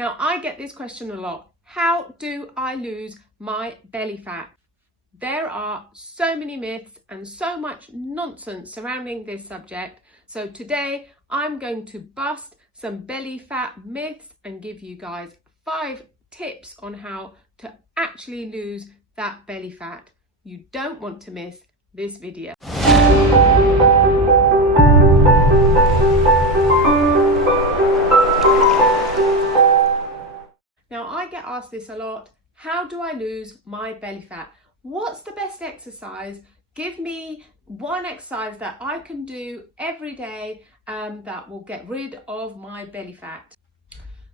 Now, I get this question a lot. How do I lose my belly fat? There are so many myths and so much nonsense surrounding this subject. So today I'm going to bust some belly fat myths and give you guys 5 tips on how to actually lose that belly fat. You don't want to miss this video. Now, I get asked this a lot. How do I lose my belly fat? What's the best exercise? Give me one exercise that I can do every day that will get rid of my belly fat.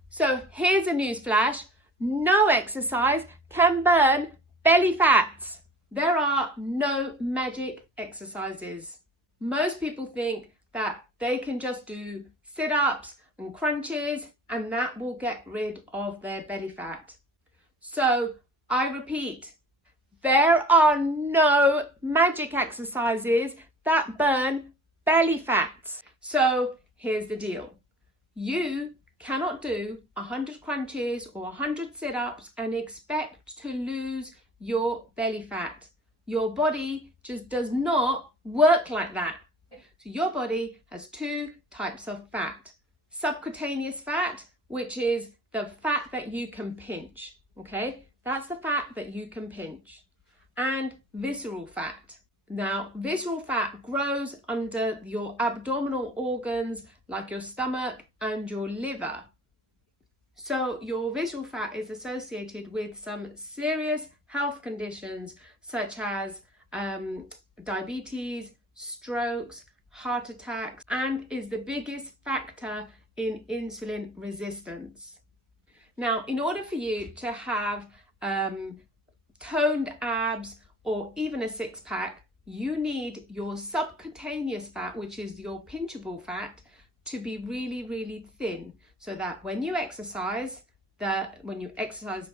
So here's a news flash. No exercise can burn belly fats. There are no magic exercises. Most people think that they can just do sit-ups and crunches and that will get rid of their belly fat. So I repeat, there are no magic exercises that burn belly fats. So here's the deal. You cannot do 100 crunches or 100 sit-ups and expect to lose your belly fat. Your body just does not work like that. So your body has 2 types of fat. Subcutaneous fat, which is the fat that you can pinch, okay? That's the fat that you can pinch. And visceral fat. Now, visceral fat grows under your abdominal organs like your stomach and your liver. So your visceral fat is associated with some serious health conditions such as diabetes, strokes, heart attacks, and is the biggest factor in insulin resistance. Now, in order for you to have toned abs or even a 6-pack, you need your subcutaneous fat, which is your pinchable fat, to be really, really thin, so that when you exercise the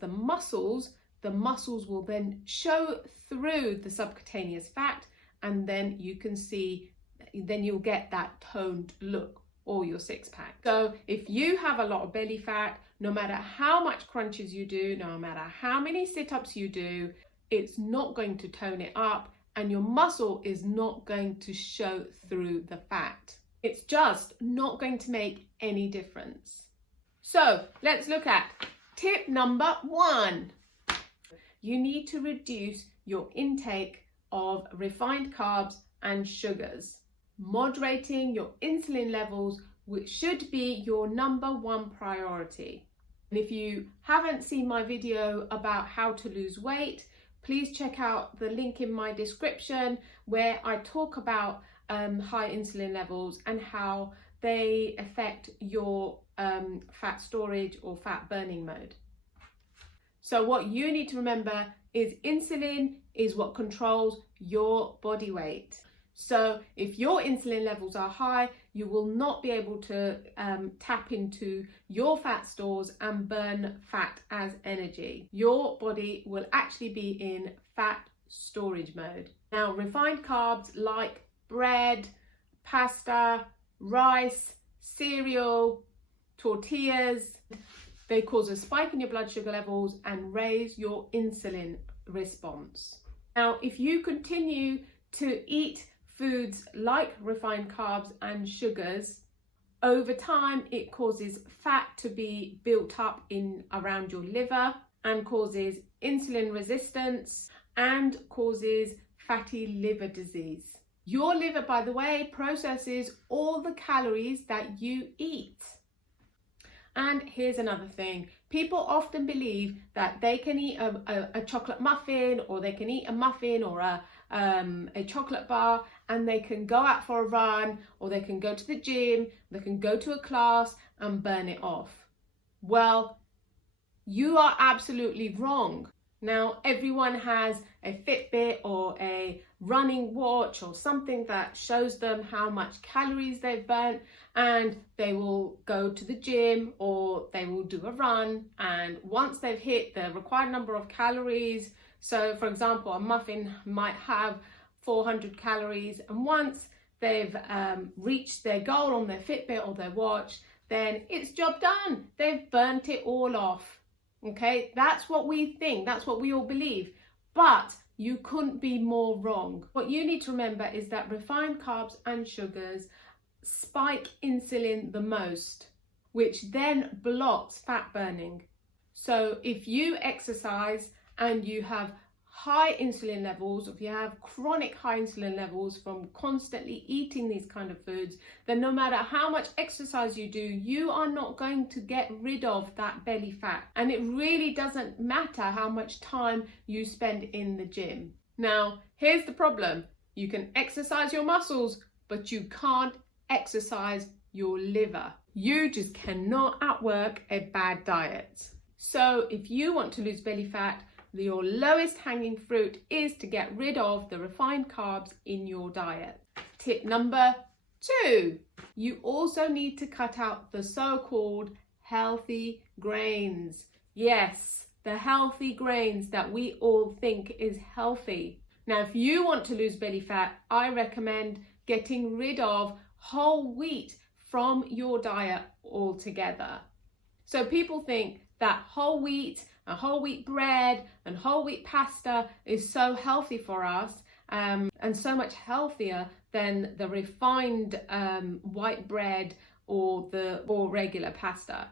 muscles will then show through the subcutaneous fat, and then you'll get that toned look, or your 6-pack. So if you have a lot of belly fat, no matter how much crunches you do, no matter how many sit-ups you do, it's not going to tone it up and your muscle is not going to show through the fat. It's just not going to make any difference. So let's look at tip number 1. You need to reduce your intake of refined carbs and sugars. Moderating your insulin levels, which should be your number 1 priority. And if you haven't seen my video about how to lose weight, please check out the link in my description where I talk about high insulin levels and how they affect your fat storage or fat burning mode. So what you need to remember is insulin is what controls your body weight. So if your insulin levels are high, you will not be able to tap into your fat stores and burn fat as energy. Your body will actually be in fat storage mode. Now, refined carbs like bread, pasta, rice, cereal, tortillas, they cause a spike in your blood sugar levels and raise your insulin response. Now, if you continue to eat foods like refined carbs and sugars, over time it causes fat to be built up in around your liver and causes insulin resistance and causes fatty liver disease. Your liver, by the way, processes all the calories that you eat. And here's another thing. People often believe that they can eat a chocolate muffin, or they can eat a muffin or a chocolate bar, and they can go out for a run, or they can go to the gym, they can go to a class and burn it off. Well, you are absolutely wrong. Now, everyone has a Fitbit or a running watch or something that shows them how much calories they've burnt, and they will go to the gym or they will do a run, and once they've hit the required number of calories, so for example, a muffin might have 400 calories, and once they've reached their goal on their Fitbit or their watch, then it's job done. They've burnt it all off. Okay, that's what we think, that's what we all believe. But you couldn't be more wrong. What you need to remember is that refined carbs and sugars spike insulin the most, which then blocks fat burning. So if you exercise and you have high insulin levels, if you have chronic high insulin levels from constantly eating these kind of foods, then no matter how much exercise you do, you are not going to get rid of that belly fat. And it really doesn't matter how much time you spend in the gym. Now, here's the problem. You can exercise your muscles, but you can't exercise your liver. You just cannot outwork a bad diet. So if you want to lose belly fat, your lowest hanging fruit is to get rid of the refined carbs in your diet. Tip number 2, you also need to cut out the so-called healthy grains. Yes, the healthy grains that we all think is healthy. Now, if you want to lose belly fat, I recommend getting rid of whole wheat from your diet altogether. So people think that whole wheat and whole wheat bread and whole wheat pasta is so healthy for us, and so much healthier than the refined white bread or regular pasta.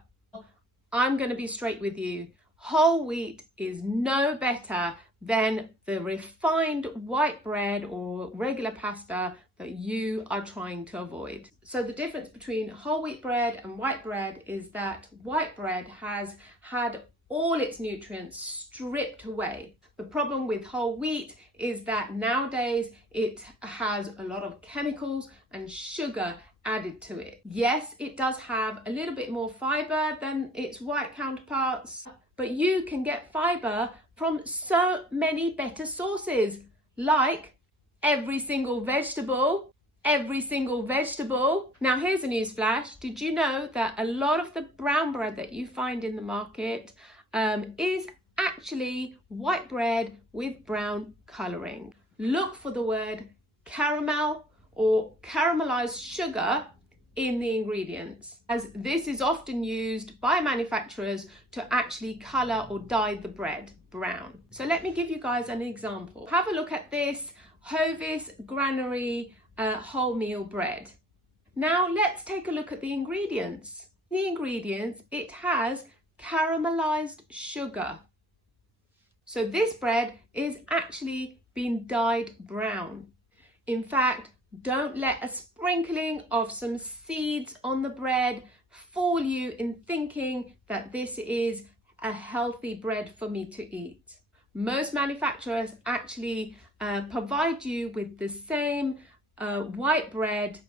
I'm going to be straight with you. Whole wheat is no better than the refined white bread or regular pasta that you are trying to avoid. So the difference between whole wheat bread and white bread is that white bread has had all its nutrients stripped away. The problem with whole wheat is that nowadays it has a lot of chemicals and sugar added to it. Yes, it does have a little bit more fiber than its white counterparts, but you can get fiber from so many better sources, like every single vegetable. Now here's a news flash. Did you know that a lot of the brown bread that you find in the market is actually white bread with brown colouring? Look for the word caramel or caramelized sugar in the ingredients, as this is often used by manufacturers to actually colour or dye the bread brown. So let me give you guys an example. Have a look at this Hovis Granary wholemeal bread. Now let's take a look at the ingredients. The ingredients, it has caramelized sugar. So this bread is actually been dyed brown. In fact, don't let a sprinkling of some seeds on the bread fool you in thinking that this is a healthy bread for me to eat. Most manufacturers actually provide you with the same white bread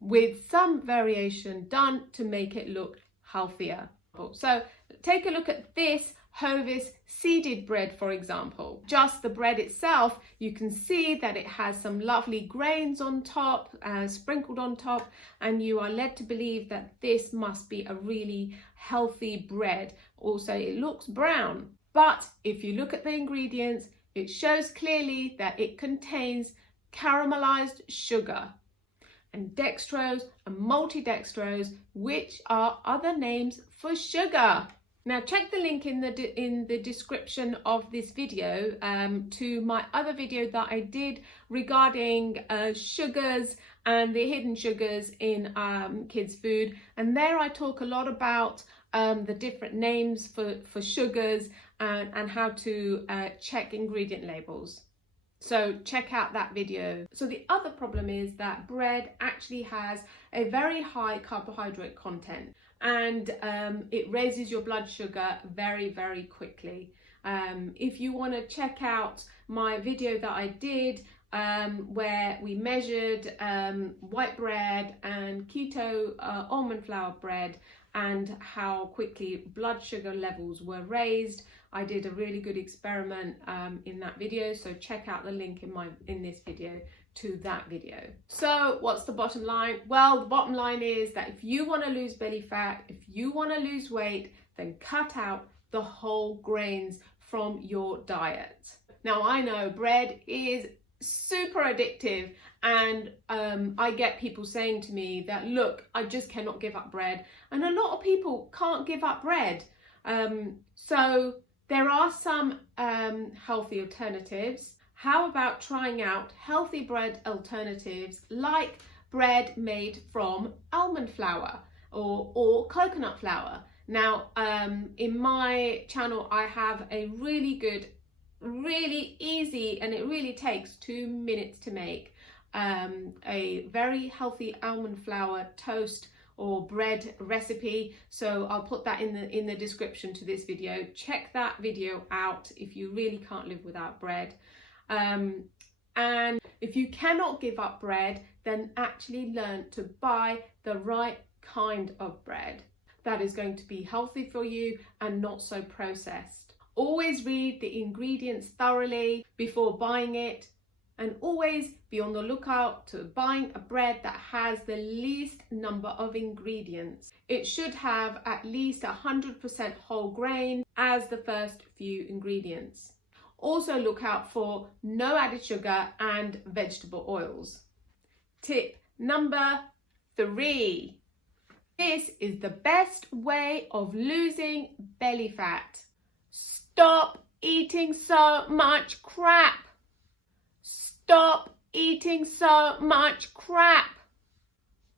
with some variation done to make it look healthier. So take a look at this Hovis seeded bread, for example. Just the bread itself, you can see that it has some lovely grains on top, sprinkled on top, and you are led to believe that this must be a really healthy bread. Also, it looks brown, but if you look at the ingredients, it shows clearly that it contains caramelized sugar and dextrose and multidextrose, which are other names for sugar. Now check the link in the description of this video to my other video that I did regarding sugars and the hidden sugars in kids' food, and there I talk a lot about the different names for sugars and how to check ingredient labels. So check out that video. So the other problem is that bread actually has a very high carbohydrate content, and it raises your blood sugar very, very quickly. If you want to check out my video that I did where we measured white bread and keto almond flour bread and how quickly blood sugar levels were raised, I did a really good experiment in that video, so check out the link in this video to that video. So what's the bottom line? Well, the bottom line is that if you want to lose belly fat, if you want to lose weight, then cut out the whole grains from your diet. Now I know bread is super addictive And I get people saying to me that, look, I just cannot give up bread. And a lot of people can't give up bread. So there are some healthy alternatives. How about trying out healthy bread alternatives like bread made from almond flour or coconut flour? Now, in my channel, I have a really good, really easy, and it really takes 2 minutes to make a very healthy almond flour toast or bread recipe. So I'll put that in the description to this video. Check that video out if you really can't live without bread. And if you cannot give up bread, then actually learn to buy the right kind of bread that is going to be healthy for you and not so processed. Always read the ingredients thoroughly before buying it, and always be on the lookout to buying a bread that has the least number of ingredients. It should have at least 100% whole grain as the first few ingredients. Also look out for no added sugar and vegetable oils. Tip number 3. This is the best way of losing belly fat. Stop eating so much crap. Stop eating so much crap.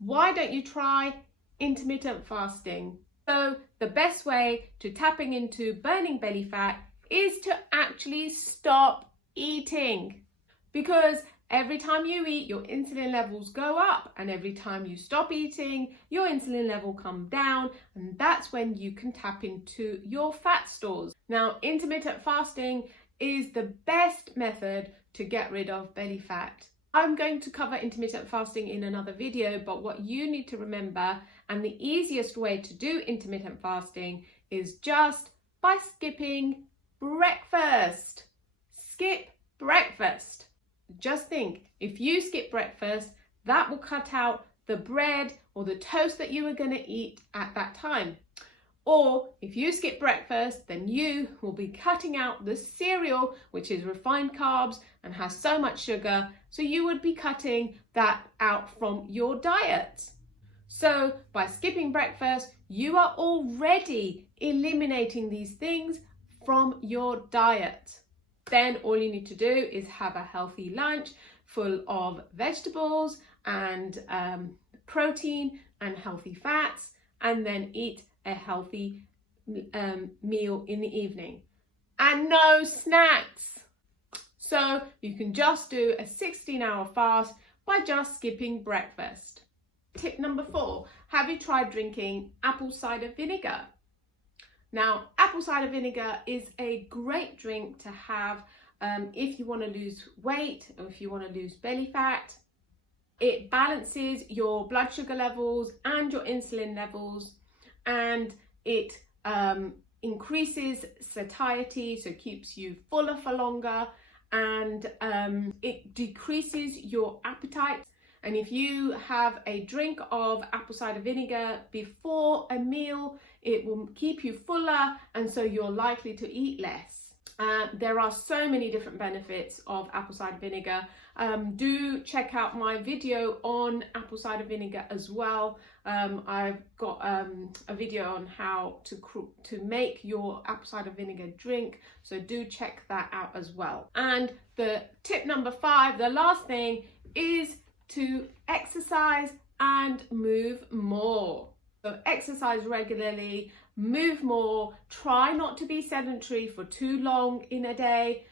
Why don't you try intermittent fasting? So the best way to tapping into burning belly fat is to actually stop eating, because every time you eat, your insulin levels go up, and every time you stop eating, your insulin level come down, and that's when you can tap into your fat stores. Now, intermittent fasting is the best method to get rid of belly fat. I'm going to cover intermittent fasting in another video, but what you need to remember, and the easiest way to do intermittent fasting, is just by skipping breakfast. Skip breakfast. Just think, if you skip breakfast, that will cut out the bread or the toast that you were going to eat at that time. Or if you skip breakfast, then you will be cutting out the cereal, which is refined carbs and has so much sugar. So you would be cutting that out from your diet. So by skipping breakfast, you are already eliminating these things from your diet. Then all you need to do is have a healthy lunch full of vegetables and protein and healthy fats, and then eat a healthy meal in the evening. And no snacks. So you can just do a 16-hour fast by just skipping breakfast. Tip number 4, have you tried drinking apple cider vinegar? Now, apple cider vinegar is a great drink to have if you want to lose weight or if you want to lose belly fat. It balances your blood sugar levels and your insulin levels, and it increases satiety, so keeps you fuller for longer, and it decreases your appetite. And if you have a drink of apple cider vinegar before a meal, it will keep you fuller, and so you're likely to eat less. There are so many different benefits of apple cider vinegar. Do check out my video on apple cider vinegar as well. I've got a video on how to make your apple cider vinegar drink, so do check that out as well. And the tip number 5, the last thing, is to exercise and move more. So exercise regularly, move more, try not to be sedentary for too long in a day.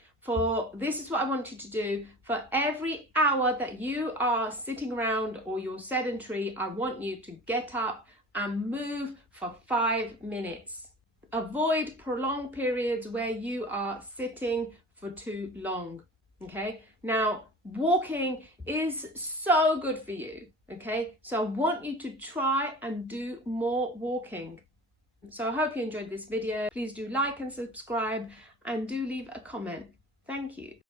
This is what I want you to do. For every hour that you are sitting around or you're sedentary, I want you to get up and move for 5 minutes. Avoid prolonged periods where you are sitting for too long. Okay, now walking is so good for you. Okay, so I want you to try and do more walking. So I hope you enjoyed this video. Please do like and subscribe, and do leave a comment. Thank you.